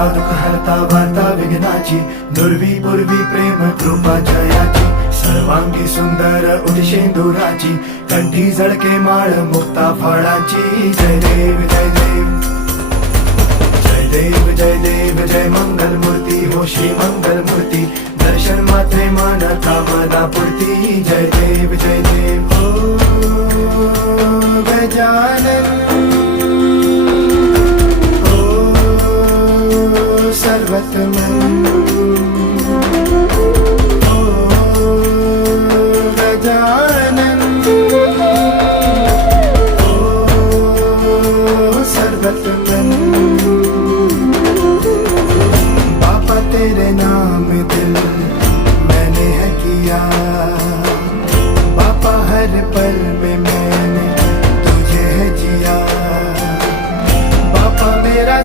हरता दुःख हरता वार्ता विघ्नाची, दुर्वी पूर्वी प्रेम कृपा जयाची, सर्वांगी सुंदर उदिशेंदुराची, कंठी झळके माळ मुक्ता फळाची. जय देव जय देव जय देव जय देव जय मंगल मूर्ती हो श्री मंगल मूर्ती, दर्शन मात्रे मन कामना पूर्ती. जय देव जय देव हो गजानन हो सर्वतमन.